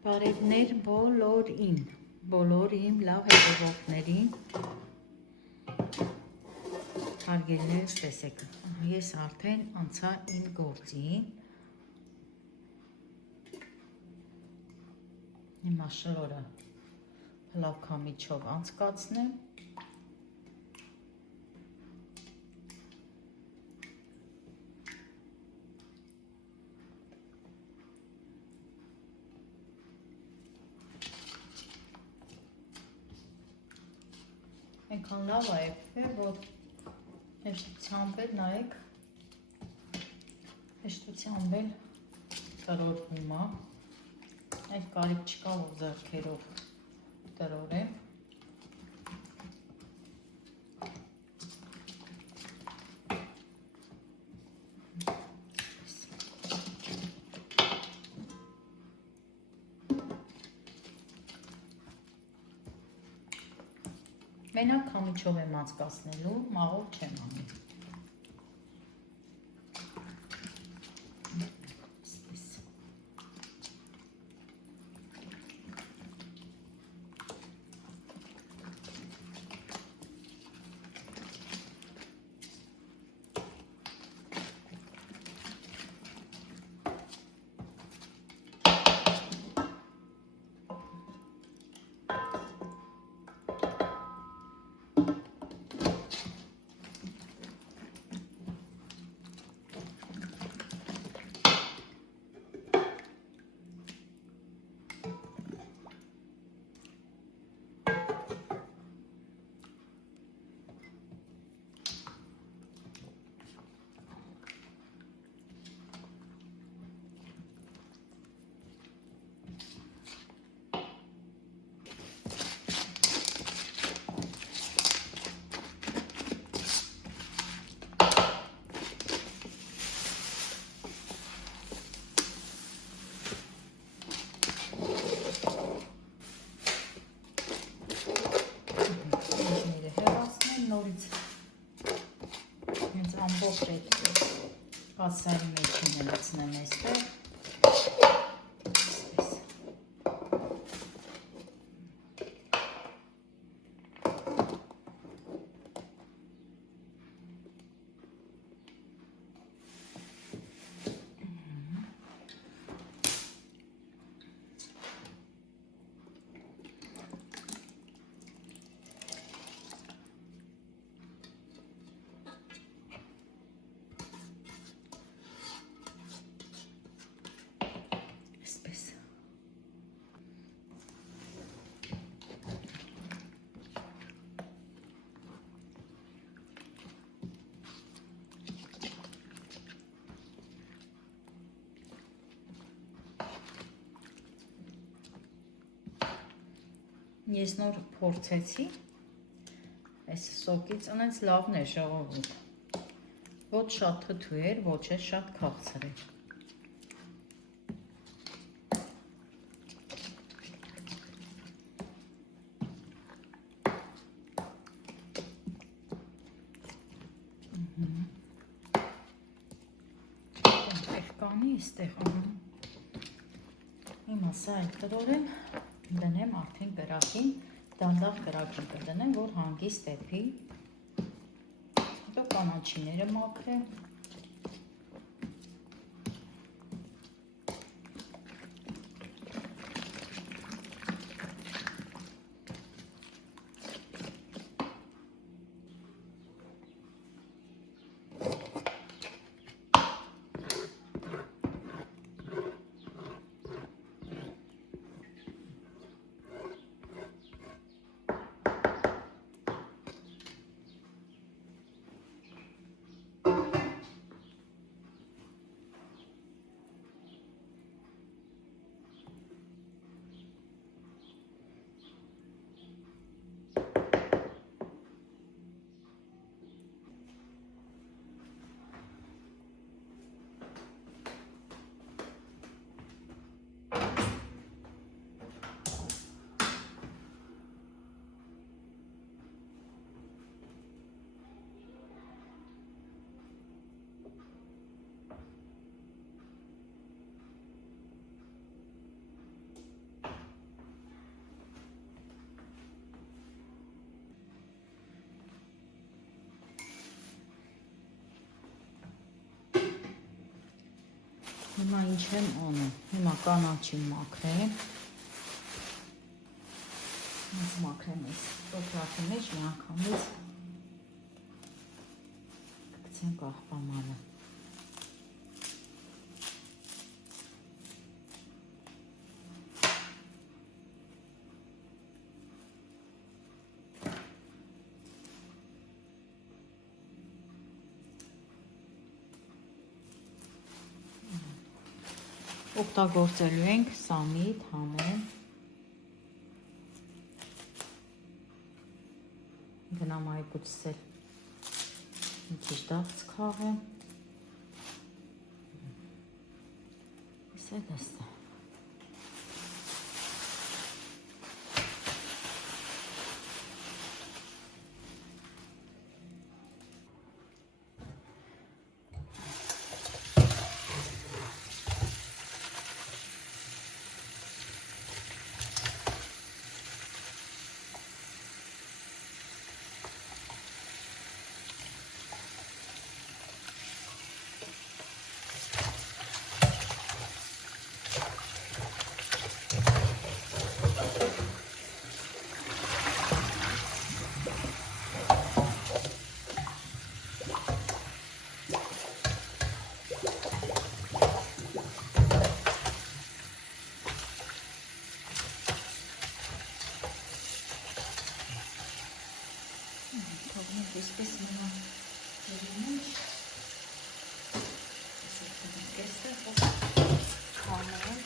Բարևներ բոլոր իմ լավ հետևողներին, հարգելիներս տեսեք, ես արդեն անցա իմ գործի, հիմա շլորը փլավքամիջով անցկացնեմ, այնքան լավ է եպվել, որ հեշտությամբ էլ նայեք, հեշտությամբ էլ տրորվում է, այլ կարիք չկա, որ ձեռքերով տրորեմ, մենակ քամիչով եմ անցկացնելու, մաղով չեմ անի։ Նորից հենց ամբողջ այդ կասարի մեջին լցնեմ այստեղ, ես նոր փորձեցի, այս սոկից անենց լավն է ժողովուրդ, ոչ շատ թթու էր, ոչ է շատ քաղցր էր։ Կանի այստեղ, հիմա սա էլ տրորեմ, դնեմ արդեն կրակին, դանդաղ կրակին կդնեմ, որ հանգիստ էփի, հետո կանաչիները մաքրեմ, Հիմա ինչ եմ անում, հիմա կանաչին մաքրեմ, մաքրեմ ես տոպրակի մեջ մի անգամից կգցեմ կաղպամանը։ Օգտագործելու ենք սամիտ, համեն, գնամ այգուց էլ մի քիչ դաղց քաղեմ, իսե դստը։ Այսպես մնա դերիմուչ, այսպես խանեմ,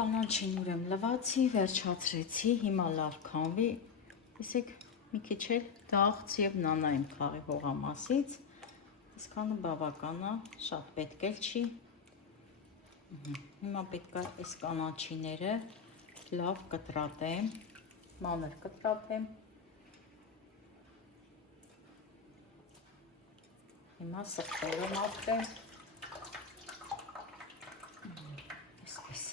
կանաչին ուրեմ լվացի, վերջացրեցի, հիմա լավ քանվի, տեսեք մի քիչ էլ դաղց և նանա եմ խաղի հողամասից, այսքանը բավական է, շատ պետք էլ չի, հիմա պետք է այս կանաչիները լավ կտրատեմ, մանր կտրատեմ, հիմա սխտորը մաքրեմ, այսպես։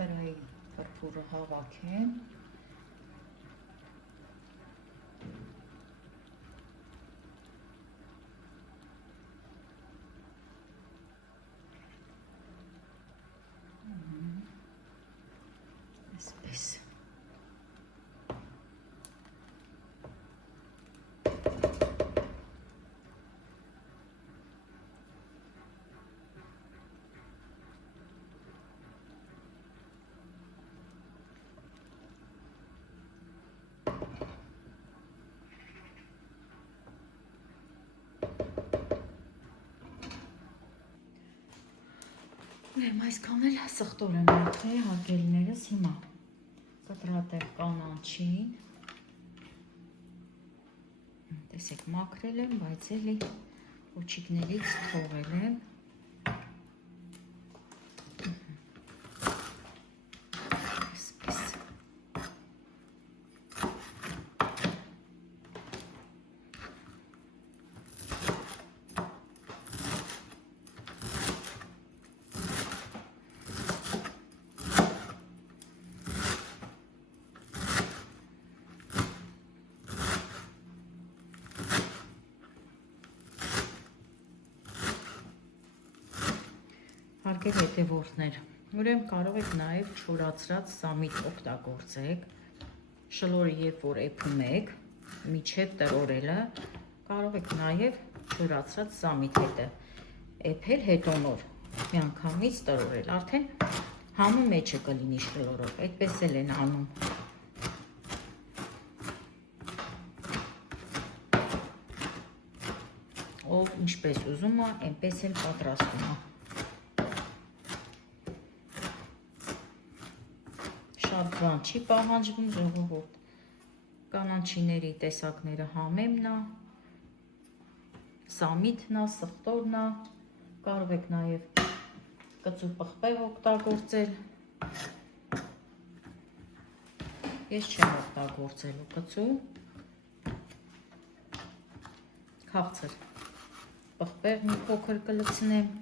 Վրայի փրփուրը հավաքեմ, այսպես։ Ուրեմն այսքան էլ սխտոր եմ մաքրել հարգելիներս, հիմա կտրատել կանաչին, տեսեք մաքրել եմ, բայց էլի ոչիկներից թողել եմ, այսպես։ Հարգելի հետևորդներ, ուրեմն կարող եք նաև չորացրած սամիտ օգտագործեք, շլորը երբ որ էփում եք, միջև տրորելը, կարող եք նաև չորացրած սամիտ էփել հետո նոր, միանգամից տրորել, արդեն համը մեջը կլինի շլորով, այդպես էլ են անում։ Ով ինչպես ուզում է, այնպես էլ պատրաստում է։ Շատ բան չի պահանջվում, ժողովուրդ։ Կանաչիների տեսակները համեմն է, սամիթն է, սխտորն է, կարող եք նաև կծու պղպեղ օգտագործել։ Ես չեմ օգտագործելու կծու, քաղցր պղպեղ մի փոքր կլցնեմ։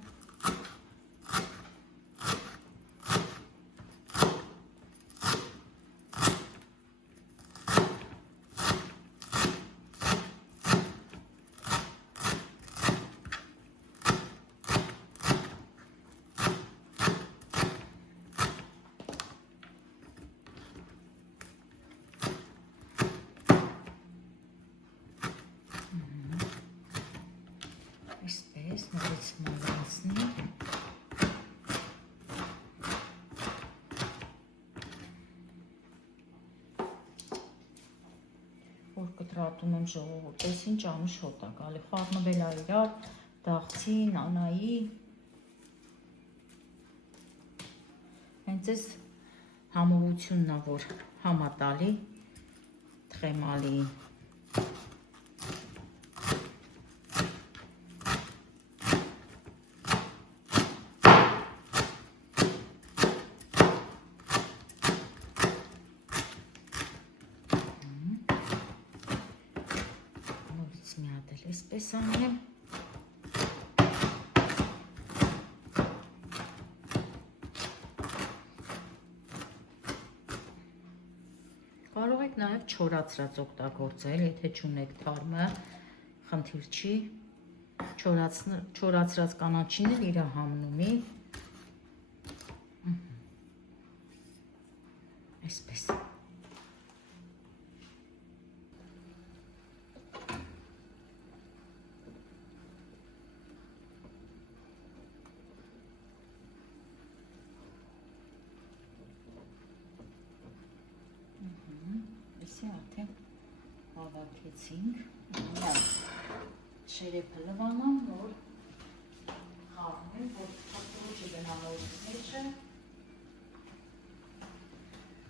Այսպես նորից մոլացնի։ Որ կտրատում եմ ժողովուրդ, ես ինչ անուշ հոտ է գալի, խառնվել է իրար, դաղցի, նանայի։ Հենց այս համովությունն է, որ համատալի, թխեմալի։ Այսպես անեմ։ Կարող եք նաև չորացրած օգտագործել, եթե չունեք թարմը, խնդիր չի։ Չորացրած կանաչին էլ իր համնումի։ Այսպես։ Արդեն հավաքեցինք, շերեփը լվանամ, որ խառնեմ, որ փոքրուճը գնալով մեջը։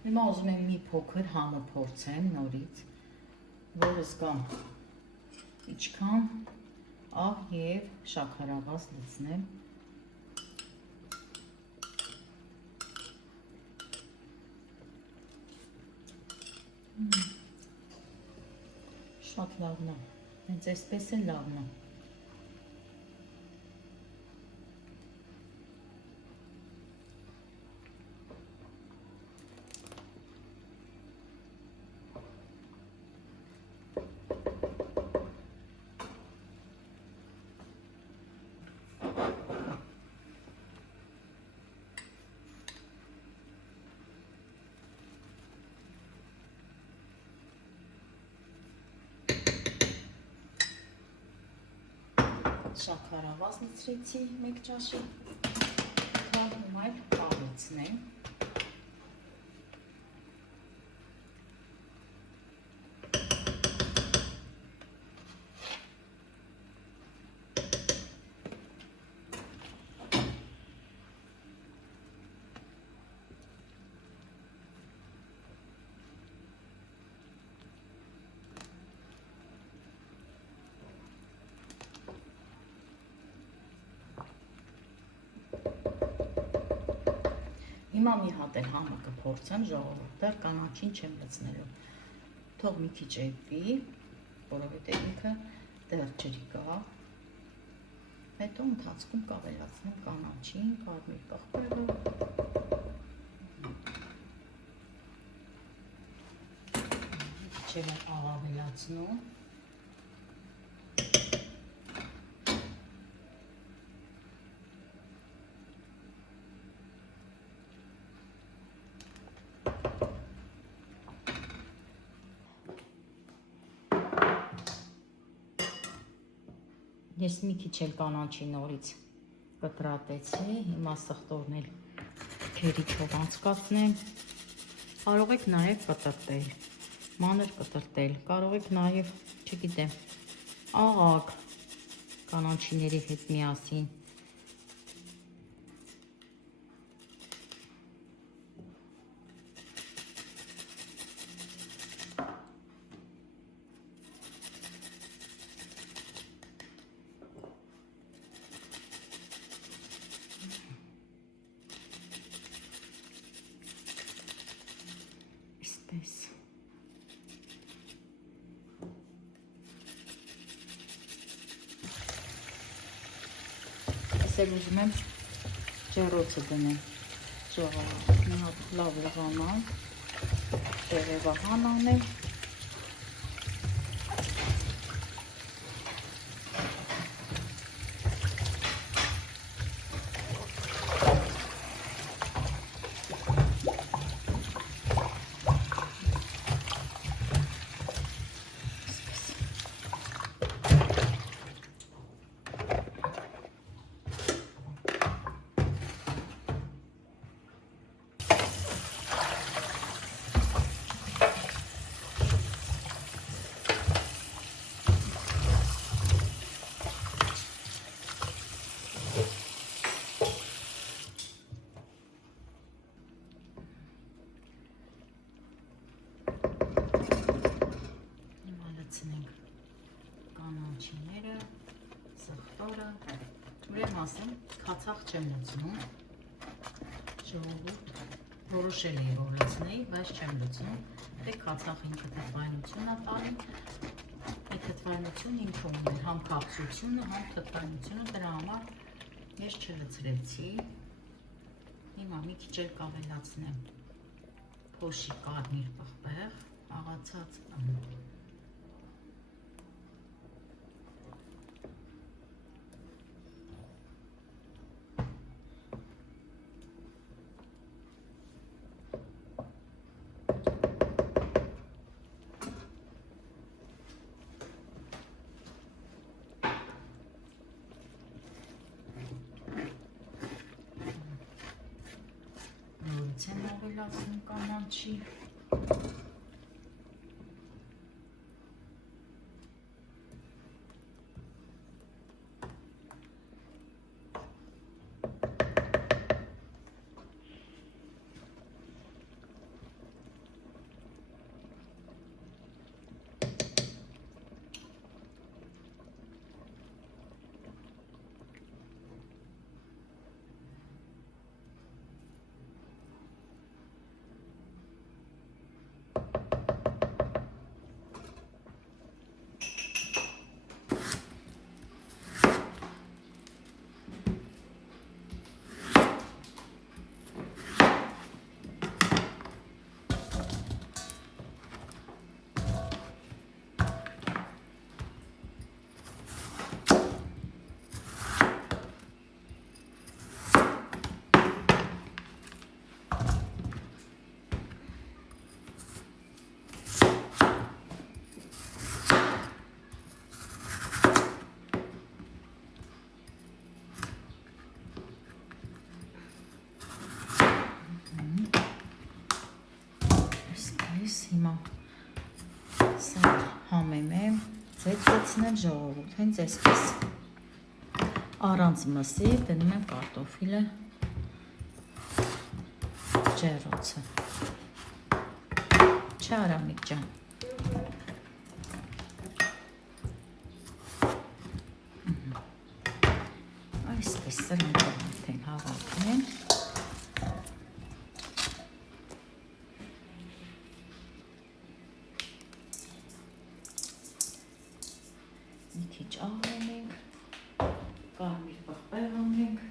Հիմա ուզում եմ մի փոքր համը փորձեմ նորից, որ զգամ ինչքան աղ և շաքարավազ լցնեմ։ Շատ լավն է, հենց այսպես է լավն է։ Շաքարավազ լցրեցի մեկ ճաշի, թարմ այլ պարեցնեմ։ Հիմա մի հատ էլ համը կփորձեմ, ժողովուրդ, դեռ կանաչին չեմ լցնելու։ Թող մի քիչ էպի, որովհետև ինքը դեռ ջրի կա։ Հետո ընթացքում կավելացնեմ կանաչին, կարմիր պղպեղը։ Քիչ եմ ավելացնում։ Ես մի քիչ էլ կանաչի նորից կտրատեցի, հիմա սխտորն էլ քերիչով անցկացնեմ։ Կարող եք նաև կտրտել, մանր կտրտել, կարող եք նաև, չգիտեմ, աղագ կանաչիների հետ միասին։ Ես էլ ուզում եմ ջեռոցը դնեմ ժողովուրդ, մի հատ լավ լվանամ, տերևահան անեմ, կանաչիները, սխտորը, ուրեմն ասեմ, քացախ չեմ լցնում, ժողովուրդ, որոշել էի, որ լցնեի, բայց չեմ լցնում, դե քացախ ինքը թթվայնություն է տալին, այդ թթվայնությունը ինքը ուներ, համ կապսությունը, համ թթվայնությունը, դրա համար ես չլցրեցի, հիմա մի քիչ էլ կավելացնեմ փոշի կարմիր պղպեղ, աղացած Ցեն ավելացնում կանաչի հիմա սա համեմ եմ, ծեծեցնել ժողովուրդ, հենց այսպես առանց մսի դնում եմ կարտոֆիլը ջեռոցը, չէ Արամիկ ջան, այսպես սրանք արդեն հավաքեմ, մի քիչ աղ անենք, կարմիր պղպեղ անենք,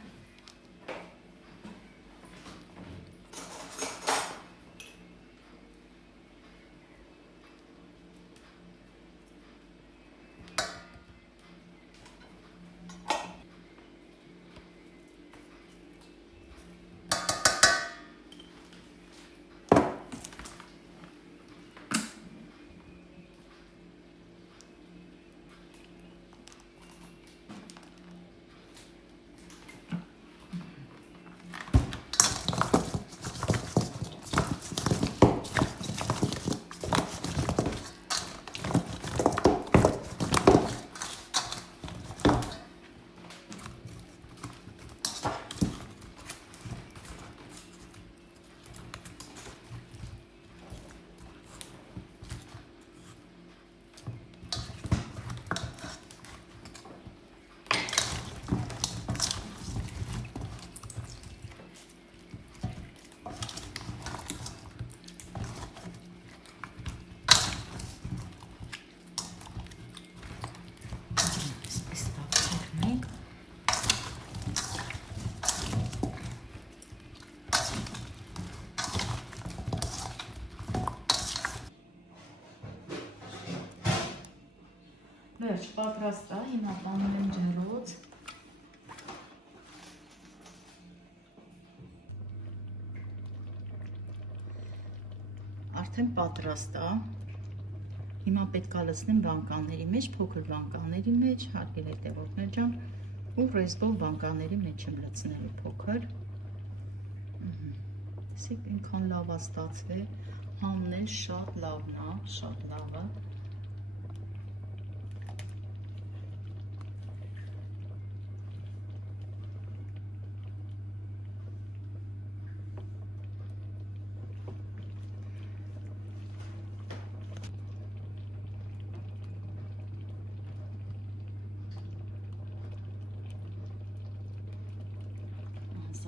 Վերջ, պատրաստ է, հիմա տանում եմ ջեռոց։ Արդեն պատրաստ է։ Հիմա պետք է լցնեմ վանկաների մեջ, փոքր վանկաների մեջ, հարգելի հետևորդներ ջան, ու ռեզբով վանկաների մեջ եմ լցնելու փոքր։ Սիկ ինքան լավ է ստացվել, համն էլ շատ լավն է, շատ լավ է։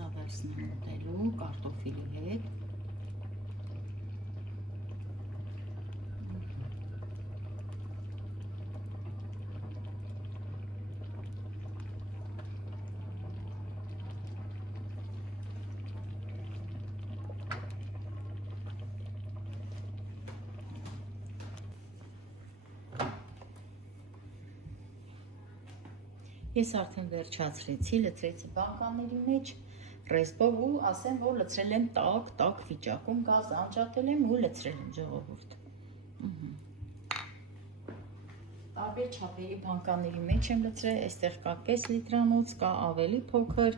Վերցնեմ ուտելու կարտոֆիլի հետ։ Ես արդեն վերջացրեցի, լցրեցի վանկաների մեջ ռեզբով ու ասեմ, որ լցրել եմ տաք վիճակում, գազը անջատել եմ ու լցրել եմ ժողովուրդ։ Տարբեր չափերի վանկաների մեջ եմ լցրել, այստեղ կա կես լիտրանոց, կա ավելի փոքր։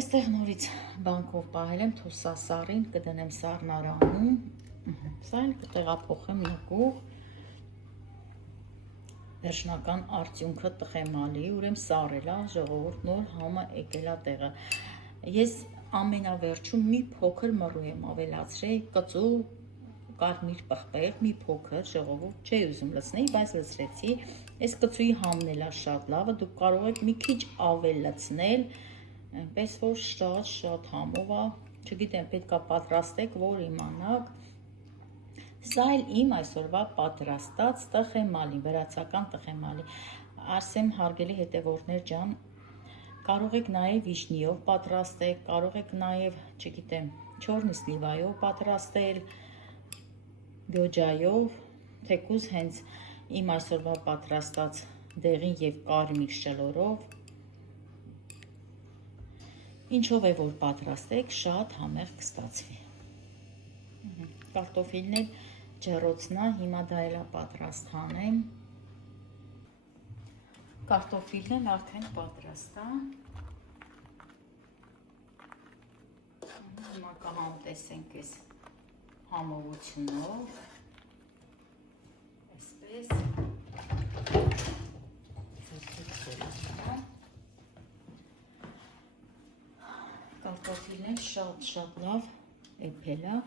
Այստեղ նորից բանկով պահել եմ թուսասարին, կդնեմ սառնարանում, սա էլ կտեղափոխեմ նկուղ։ Վերջնական արդյունքը տխեմալի, ուրեմն սառել է ժողովուրդ, նոր համը եկել է տեղը։ Ես ամենավերջում մի փոքր մռու եմ ավելացրել, կծու կարմիր պղպեղ, մի փոքր ժողովուրդ, չէի ուզում լցնել, բայց լցրեցի։ Այս կծուի համն էլ է շատ լավը, դուք կարող եք մի քիչ ավել լցնել, այնպես որ շատ համով է, չգիտեմ, պետք է պատրաստեք, որ իմանաք։ Սա էլ իմ այսօրվա պատրաստած տխեմալի, վրացական տխեմալի։ Ասեմ հարգելի հետևորդներ ջան, կարող եք նաև վիշնիով պատրաստել, կարող եք նաև, չգիտեմ, չորնի սլիվայով պատրաստել, գոջայով, թեկուզ հենց իմ այսօրվա պատրաստած դեղին եւ կարմիր շլորով։ Ինչով է որ պատրաստեք, շատ համեղ կստացվի։ Կարտոֆիլն էլ ջեռոցնա, հիմա դա էլ է պատրաստ հանեմ։ Կարտոֆիլն էլ արդեն պատրաստ է։ Հիմա կհամտեսենք այս համովությունով։ Այսպես։ Կարտոֆիլն էլ շատ լավ էփել է։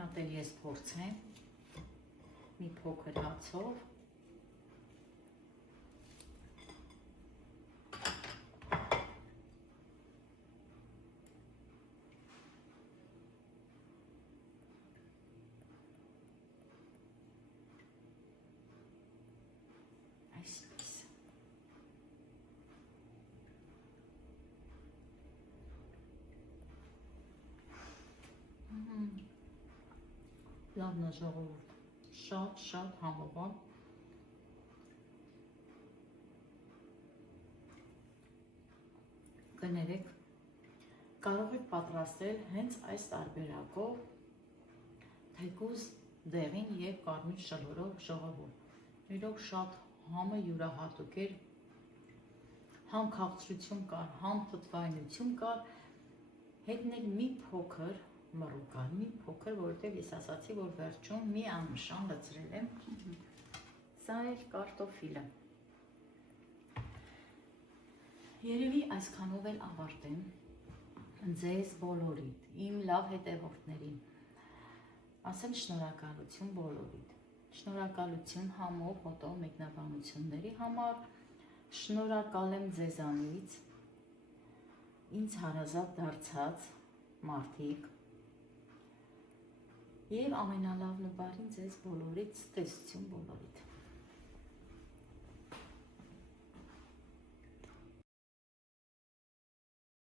Հատ էլ ես փորձեմ մի փոքր հացով։ Այսպես։ Լավն է ժողովուրդ, շատ համով է։ Կներեք, կարող եք պատրաստել հենց այս տարբերակով, թեկուզ դեղին եւ կարմիր շլորով ժողովուրդ։ Իրոք շատ համը յուրահատուկ էր, համ քաղցրություն կար, համ թթվայնություն կար, հետն էլ մի փոքր մռու կար, մի փոքր, որովհետև ես ասացի, որ վերջում մի աննշան լցրել եմ։ Սա էլ կարտոֆիլը։ Երևի այսքանով էլ ավարտեմ ձեզ բոլորիդ, իմ լավ հետևորդներին։ Ասեմ շնորհակալություն բոլորիդ։ Շնորհակալություն համով մոտով մեկնաբանությունների համար, շնորհակալ եմ ձեզանից, ինձ հարազատ դարձած մարդիկ եւ ամենալավն ու բարին ձեզ բոլորիդ, ցտեսություն բոլորիդ։